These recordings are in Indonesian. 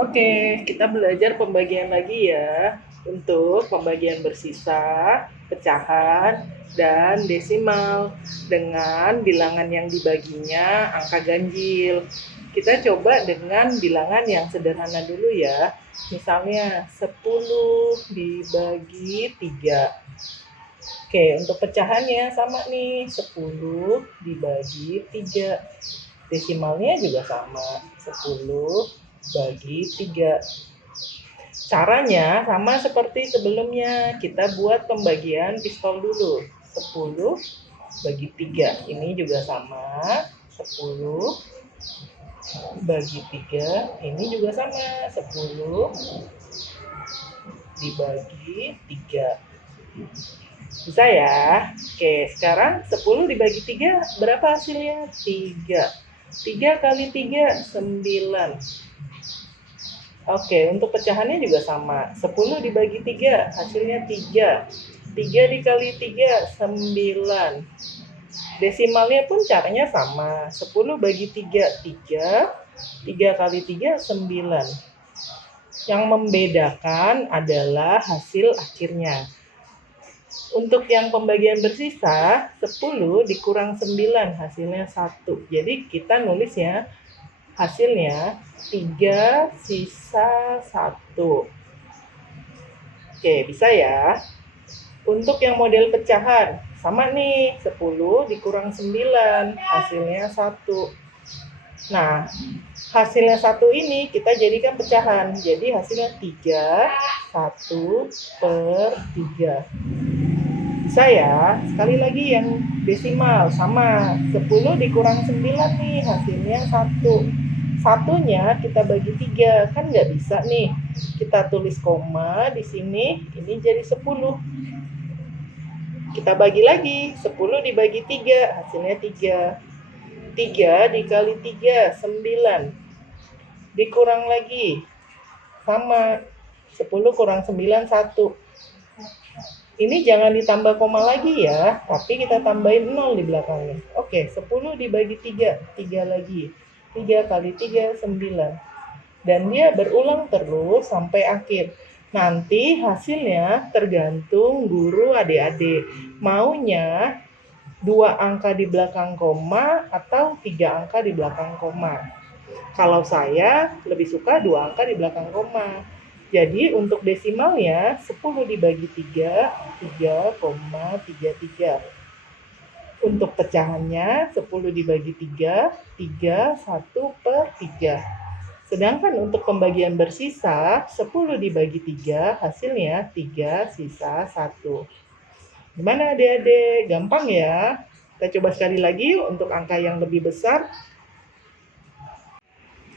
Oke, kita belajar pembagian lagi ya. Untuk pembagian bersisa, pecahan, dan desimal dengan bilangan yang dibaginya angka ganjil. Kita coba dengan bilangan yang sederhana dulu ya. Misalnya 10 dibagi 3. Oke, untuk pecahannya sama nih, 10 dibagi 3. Desimalnya juga sama, 10 bagi 3. Caranya sama seperti sebelumnya, kita buat pembagian pistol dulu. 10 bagi 3. Ini juga sama, 10 bagi 3. Ini juga sama, 10 dibagi 3. Bisa ya? Oke, sekarang 10 dibagi 3 berapa hasilnya? 3. 3 kali 3, 9. Oke, untuk pecahannya juga sama. 10 dibagi 3, hasilnya 3. 3 dikali 3, 9. Desimalnya pun caranya sama. 10 bagi 3, 3. 3 kali 3, 9. Yang membedakan adalah hasil akhirnya. Untuk yang pembagian bersisa, 10 dikurang 9, hasilnya 1. Jadi kita nulisnya hasilnya 3 sisa 1. Oke, bisa ya. Untuk yang model pecahan, sama nih, 10 dikurang 9, hasilnya 1. Nah, hasilnya 1 ini kita jadikan pecahan. Jadi hasilnya 3, 1 per 3. Bisa ya. Sekali lagi yang desimal, sama. 10 dikurang 9 nih, hasilnya 1. Satunya kita bagi 3, kan nggak bisa nih. Kita tulis koma di sini, ini jadi 10. Kita bagi lagi, 10 dibagi 3, hasilnya 3. 3 dikali 3, 9. Dikurang lagi, sama. 10 kurang 9, 1. Ini jangan ditambah koma lagi ya, tapi kita tambahin 0 di belakangnya. Oke, 10 dibagi 3, 3 lagi. 3 kali 3, 9. Dan dia berulang terus sampai akhir. Nanti hasilnya tergantung guru adik-adik. Maunya 2 angka di belakang koma atau 3 angka di belakang koma. Kalau saya lebih suka 2 angka di belakang koma. Jadi untuk desimalnya 10 dibagi 3, 3,33. Untuk pecahannya 10 dibagi 3, 3, 1 per 3. Sedangkan untuk pembagian bersisa 10 dibagi 3, hasilnya 3 sisa 1. Gimana adik-adik? Gampang ya? Kita coba sekali lagi untuk angka yang lebih besar.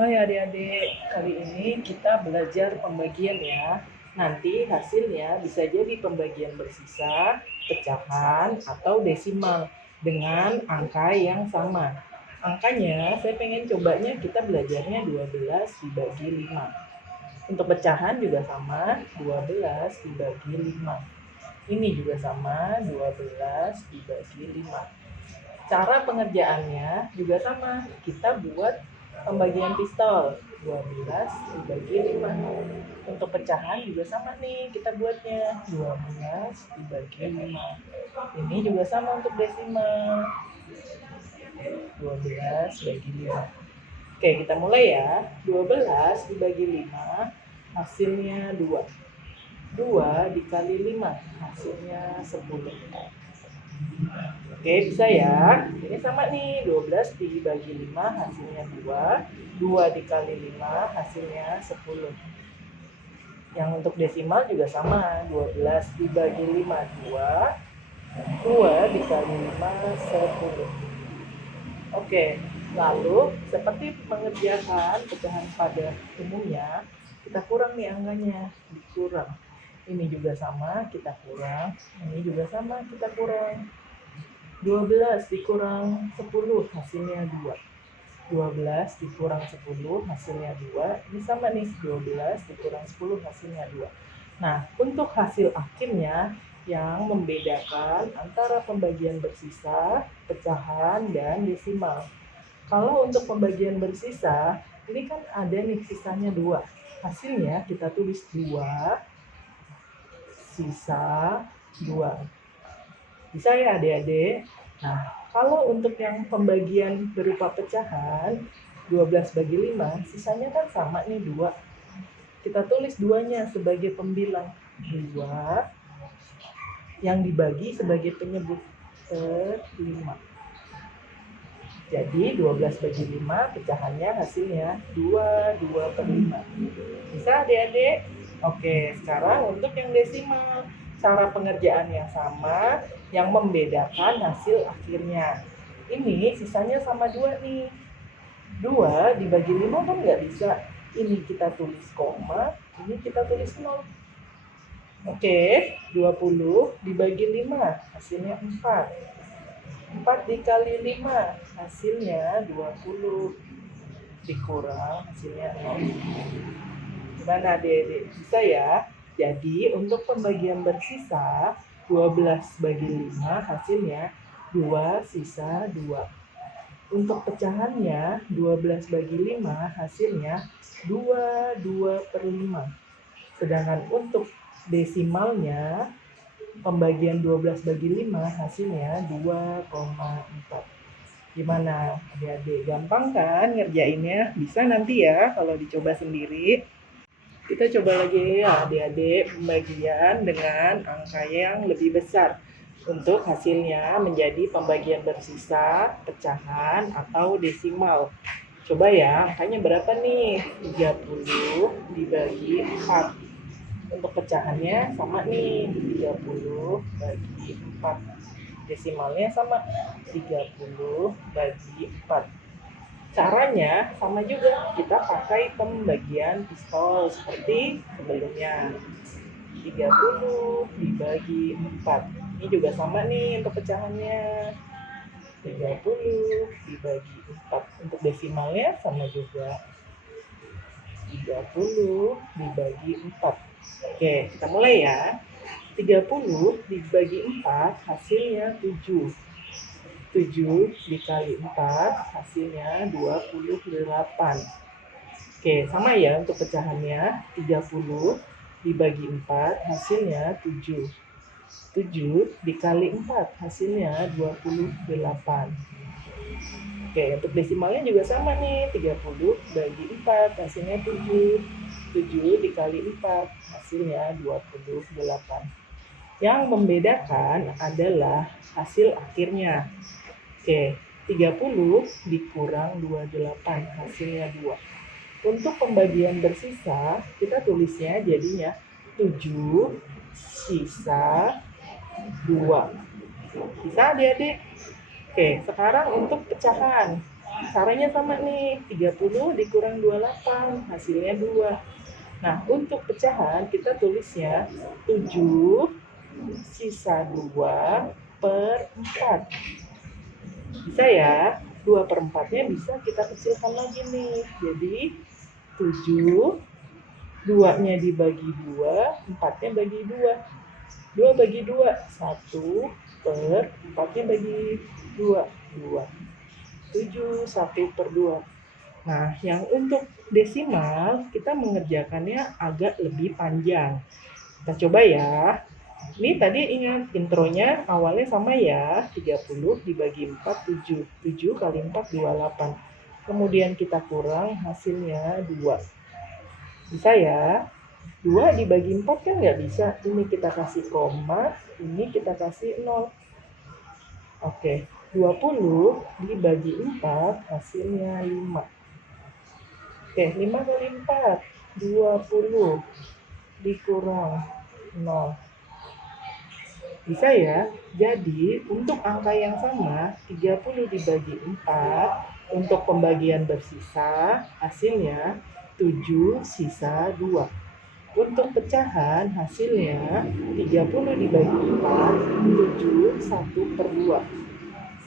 Hai adik-adik, kali ini kita belajar pembagian ya. Nanti hasilnya bisa jadi pembagian bersisa, pecahan, atau desimal dengan angka yang sama. Angkanya saya pengen cobanya kita belajarnya 12 dibagi 5. Untuk pecahan juga sama, 12 dibagi 5. Ini juga sama, 12 dibagi 5. Cara pengerjaannya juga sama, kita buat pembagian pistol 12 dibagi 5. Untuk pecahan juga sama nih, kita buatnya 12 dibagi 5. Ini juga sama untuk desimal, 12 bagi 5. Oke, kita mulai ya. 12 dibagi 5, hasilnya 2. 2 dikali 5, hasilnya 10. Oke, bisa ya. Ini sama nih, 12 dibagi 5 hasilnya 2. 2 dikali 5 hasilnya 10. Yang untuk desimal juga sama, 12 dibagi 5, 2. 2 dikali 5, 10. Oke, lalu seperti mengerjakan pecahan pada umumnya, kita kurang nih angkanya, dikurang. Ini juga sama, kita kurang. Ini juga sama, kita kurang. 12 dikurang 10, hasilnya 2. 12 dikurang 10, hasilnya 2. Ini sama nih, 12 dikurang 10, hasilnya 2. Nah, untuk hasil akhirnya yang membedakan antara pembagian bersisa, pecahan, dan desimal. Kalau untuk pembagian bersisa, ini kan ada nih sisanya 2. Hasilnya kita tulis 2, sisa 2. Bisa ya adik-adik? Nah, kalau untuk yang pembagian berupa pecahan, 12 bagi 5, sisanya kan sama nih 2. Kita tulis 2-nya sebagai pembilang. 2 yang dibagi sebagai penyebut per 5. Jadi 12 bagi 5 pecahannya hasilnya 2 per 5. Bisa adik-adik? Oke, sekarang untuk yang desimal. Cara pengerjaan yang sama, yang membedakan hasil akhirnya. Ini sisanya sama 2 nih. 2 dibagi 5 kan nggak bisa. Ini kita tulis koma, ini kita tulis 0. Oke, 20 dibagi 5, hasilnya 4. 4 dikali 5, hasilnya 20. Dikurang, hasilnya 0. Gimana adik-adik? Bisa ya? Jadi, untuk pembagian bersisa, 12 bagi 5, hasilnya 2 sisa 2. Untuk pecahannya, 12 bagi 5, hasilnya 2 per 5. Sedangkan untuk desimalnya, pembagian 12 bagi 5 hasilnya 2,4. Gimana adik-adik? Gampang kan ngerjainnya? Bisa nanti ya kalau dicoba sendiri. Kita coba lagi ya adik-adik pembagian dengan angka yang lebih besar. Untuk hasilnya menjadi pembagian bersisa, pecahan, atau desimal. Coba ya, angkanya berapa nih? 30 dibagi 4. Untuk pecahannya sama nih, 30 bagi 4. Desimalnya sama, 30 bagi 4. Caranya sama juga, kita pakai pembagian pistol seperti sebelumnya. 30 dibagi 4. Ini juga sama nih untuk pecahannya. 30 dibagi 4. Untuk desimalnya sama juga. 30 dibagi 4. Oke, kita mulai ya. 30 dibagi 4 hasilnya 7. 7 dikali 4 hasilnya 28. Oke, sama ya untuk pecahannya. 30 dibagi 4 hasilnya 7. 7 dikali 4 hasilnya 28. Oke, untuk desimalnya juga sama nih. 30 bagi 4 hasilnya 7. 7 dikali 4 hasilnya 28. Yang membedakan adalah hasil akhirnya. Oke, 30 dikurang 28 hasilnya 2. Untuk pembagian bersisa, kita tulisnya jadinya 7 sisa 2. Bisa adik-adik? Oke, sekarang untuk pecahan. Caranya sama nih, 30 dikurang 28, hasilnya 2. Nah, untuk pecahan kita tulisnya 7 sisa 2 per 4. Bisa ya? 2 per 4-nya bisa kita kecilkan lagi nih. Jadi 7, 2-nya dibagi 2, 4-nya bagi 2. 2 bagi 2, 1 per 4-nya bagi 2, 2. 7, 1 per 2. Nah, yang untuk desimal, kita mengerjakannya agak lebih panjang. Kita coba ya. Ini tadi ingat intronya awalnya sama ya. 30 dibagi 4, 7. 7 kali 4, 28. Kemudian kita kurang hasilnya 2. Bisa ya? 2 dibagi 4 kan nggak bisa. Ini kita kasih koma, ini kita kasih 0. Oke, 20 dibagi 4 hasilnya 5. Oke, 5 kali 4, 20 dikurang 0. Bisa ya? Jadi, untuk angka yang sama, 30 dibagi 4, untuk pembagian bersisa, hasilnya 7 sisa 2. Untuk pecahan hasilnya 30 dibagi 4, 7, 1 per 2.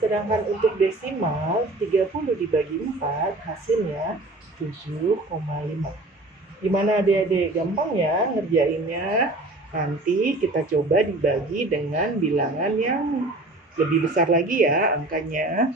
Sedangkan untuk desimal 30 dibagi 4 hasilnya 7,5. Gimana adik-adik? Gampang ya ngerjainnya? Nanti kita coba dibagi dengan bilangan yang lebih besar lagi ya angkanya.